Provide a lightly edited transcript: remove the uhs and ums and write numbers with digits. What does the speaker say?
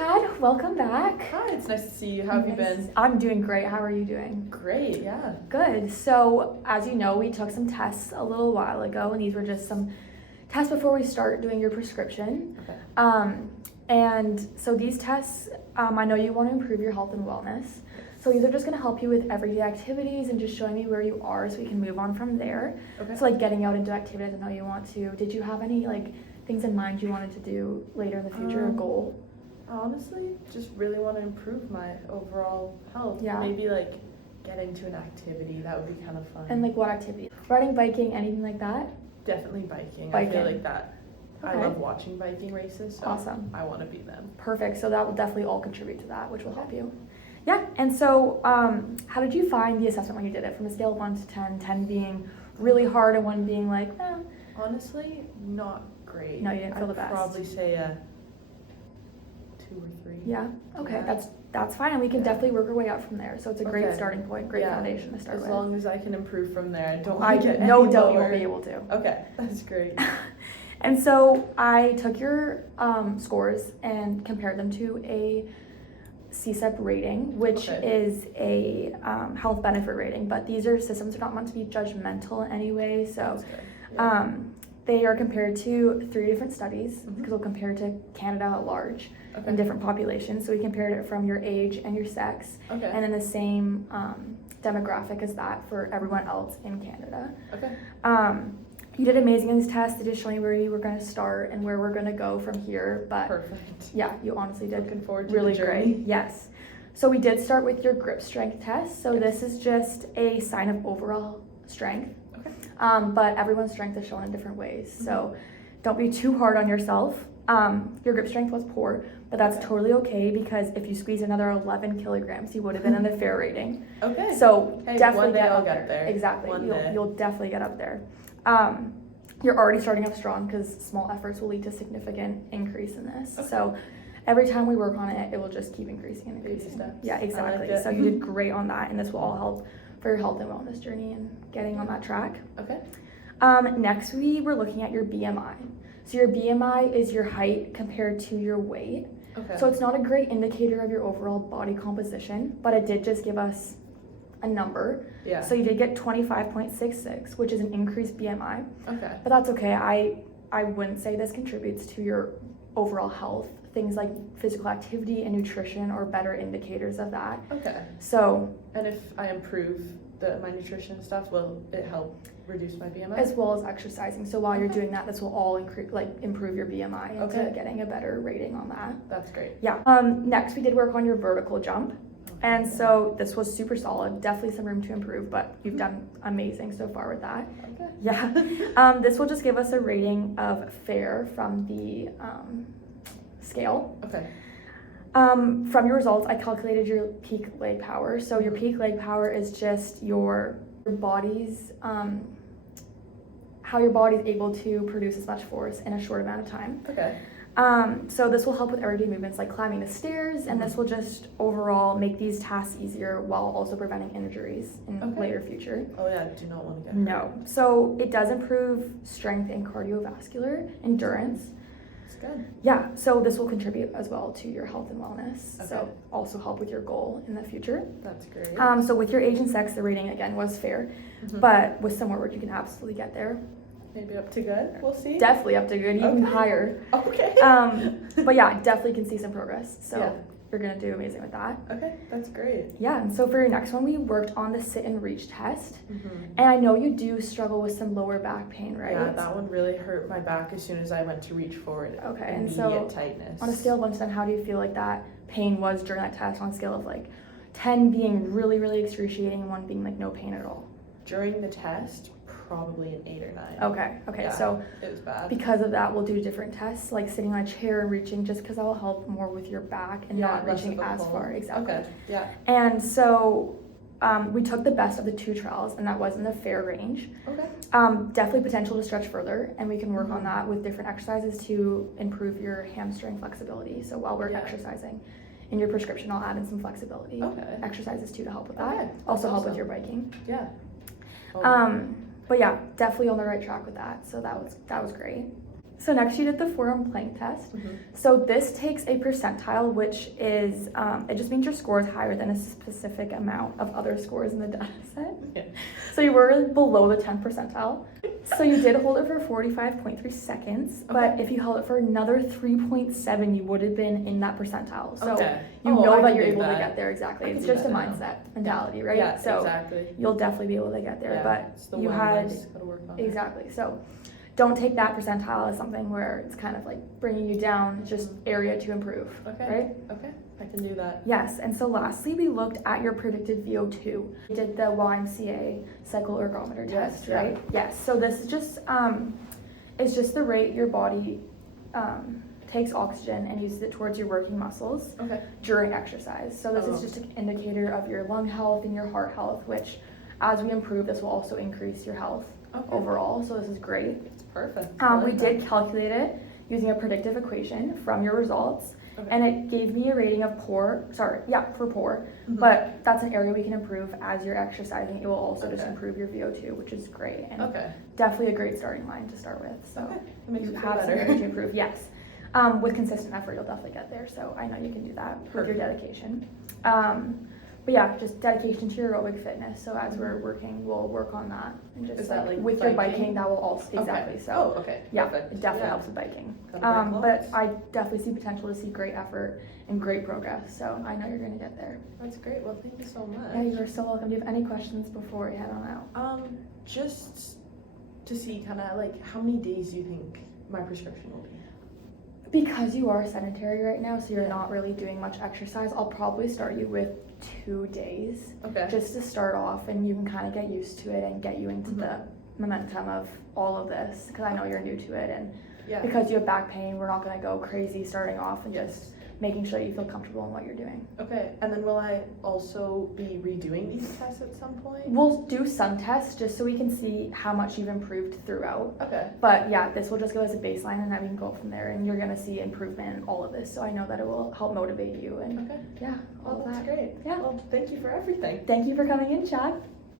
Tad, welcome back. Hi, it's nice to see you. How have you been? I'm doing great. How are you doing? Great, yeah. Good. So, as you know, we took some tests a little while ago, and these were just some tests before we start doing your prescription. Okay. And so these tests, I know you want to improve your health and wellness. So these are just going to help you with everyday activities and just showing me where you are so we can move on from there. Okay. So like getting out into activities, I know you want to. Did you have any like things in mind you wanted to do later in the future, a goal? Honestly, just really want to improve my overall health. Yeah. Maybe like get into an activity. That would be kind of fun. And like what activity? Riding, biking, anything like that? Definitely biking. Biking. I feel like that. Okay. I love watching biking races, so Awesome. I want to be them. Perfect. So that will definitely all contribute to that, which will help you. Yeah. And so how did you find the assessment when you did it? From a scale of 1 to 10, 10 being really hard and 1 being like, eh. Honestly, not great. No, you didn't feel the best. I'd probably say a 2 or 3. Yeah. Okay. Yeah. That's fine. And we can Yeah. definitely work our way up from there. So it's a great Okay. starting point, great Yeah. foundation to start As with. long as I can improve from there. I don't I want to get no any doubt you lower. won't be able to. Okay, that's great. And so I took your scores and compared them to a CSEP rating, which Okay. is a health benefit rating. But these systems are not meant to be judgmental in any way. So That's good. Yeah. they are compared to 3 different studies Mhm. because we'll compare to Canada at large Okay. in different populations. So we compared it from your age and your sex, Okay. and then the same demographic as that for everyone else in Canada. Okay. You did amazing in these tests. They just showed me where you were going to start and where we're going to go from here. But Perfect. yeah, you honestly did Looking forward to really the journey. great. Yes. So we did start with your grip strength test. So Yes. this is just a sign of overall strength. Okay. But everyone's strength is shown in different ways. So don't be too hard on yourself. Your grip strength was poor, but that's Okay. totally okay because if you squeeze another 11 kilograms, you would have been in the fair rating. Okay. So Hey, definitely one day get I'll up get there. Exactly. One day. You'll definitely get up there. You're already starting off strong because small efforts will lead to significant increase in this. Okay. So every time we work on it, it will just keep increasing and Baby increasing. steps. Yeah, I like exactly. it. So you did great on that, and this will all help for your health and wellness journey and getting on that track. Okay. Next, we were looking at your BMI. So your BMI is your height compared to your weight. Okay. So it's not a great indicator of your overall body composition, but it did just give us a number. Yeah. So you did get 25.66, which is an increased BMI, Okay. but that's okay. I wouldn't say this contributes to your overall health. Things like physical activity and nutrition are better indicators of that. Okay. So And if I improve my nutrition and stuff, will it help reduce my BMI? as well as exercising. So while you're Okay. doing that, this will all improve your BMI into Okay. getting a better rating on that. That's great. Yeah. Next, we did work on your vertical jump. And Okay. so this was super solid. Definitely some room to improve, but you've done amazing so far with that. Okay. Yeah. This will just give us a rating of fair from the scale. Okay. From your results, I calculated your peak leg power. So your peak leg power is just your body's how your body's able to produce as much force in a short amount of time. Okay. So this will help with everyday movements like climbing the stairs, and this will just overall make these tasks easier while also preventing injuries in Okay. later future. Oh yeah, I do not want to get hurt. No. So it does improve strength and cardiovascular endurance. It's good. Yeah, so this will contribute as well to your health and wellness. Okay. So also help with your goal in the future. That's great. So with your age and sex, the rating again was fair, Mhm. but with some more work, you can absolutely get there. Maybe up to good. We'll see. Definitely up to good, even Okay. higher. Okay. But yeah, definitely can see some progress. So Yeah. you're gonna do amazing with that. Okay, that's great. Yeah, and so for your next one, we worked on the sit and reach test. Mm-hmm. And I know you do struggle with some lower back pain, right? Yeah, that one really hurt my back as soon as I went to reach forward. Okay, and Immediate so tightness. On a scale of 1 to 10, how do you feel like that pain was during that test on a scale of like 10 being really, really excruciating and 1 being like no pain at all? During the test, probably an 8 or 9. Okay, Yeah, so it was bad. because of that, we'll do different tests, like sitting on a chair and reaching, just because that will help more with your back and not less reaching of a as pull. far. Exactly. Okay, yeah. And so we took the best of the 2 trials, and that was in the fair range. Okay. Definitely potential to stretch further, and we can work on Mhm. that with different exercises to improve your hamstring flexibility. So while we're Yeah. exercising, in your prescription, I'll add in some flexibility Okay. exercises too to help with Okay, that. that's Also help with awesome. your biking. Yeah. Oh, But yeah, definitely on the right track with that. So that was great. So next you did the forearm plank test. Mm-hmm. So this takes a percentile, which is, it just means your score is higher than a specific amount of other scores in the data set. Yeah. So you were below the 10th percentile. So you did hold it for 45.3 seconds, but if you held it for another 3.7, you would have been in that percentile. So you know I that can you're do able that. to get there, exactly. I It's can do just a that now. mindset mentality, right? Yeah, So exactly. you'll definitely be able to get there, Yeah, but it's the you had, wellness, gotta work on it. exactly. So don't take that percentile as something where it's kind of like bringing you down. It's just area to improve, Okay. right? Okay, I can do that. Yes, and so lastly, we looked at your predicted VO2. We did the YMCA cycle ergometer test, yeah. right? Yes. So this is just the rate your body takes oxygen and uses it towards your working muscles Okay. during exercise. So this is just an indicator of your lung health and your heart health, which as we improve, this will also increase your health overall. So this is great. It's perfect. We did calculate it using a predictive equation from your results. Okay. And it gave me a rating of poor, for poor, but that's an area we can improve as you're exercising. It will also just improve your VO2, which is great, and definitely a great starting line to start with. So it makes you me feel have some better. area to improve, yes. With consistent effort, you'll definitely get there, so I know you can do that with your dedication. But yeah, just dedication to your aerobic fitness. So as we're working, we'll work on that. And just Is that like with your biking, that will also, exactly. Okay. So okay. yeah, Perfect. it definitely helps with biking. Gotta break But laws. I definitely see potential to see great effort and great progress. So I know you're gonna get there. That's great. Well, thank you so much. Yeah, you are so welcome. Do you have any questions before we head on out? Just to see kind of like how many days do you think my prescription will be? Because you are sedentary right now, so you're not really doing much exercise, I'll probably start you with 2 days. Okay. Just to start off, and you can kind of get used to it and get you into the momentum of all of this, because I know you're new to it, and because you have back pain, we're not going to go crazy starting off, and just making sure you feel comfortable in what you're doing. Okay, and then will I also be redoing these tests at some point? We'll do some tests just so we can see how much you've improved throughout. Okay. But yeah, this will just go as a baseline, and then we can go from there, and you're going to see improvement in all of this. So I know that it will help motivate you, and Okay. yeah, all Well, of that's that. great. Yeah. Well, thank you for everything. Thank you for coming in, Chad.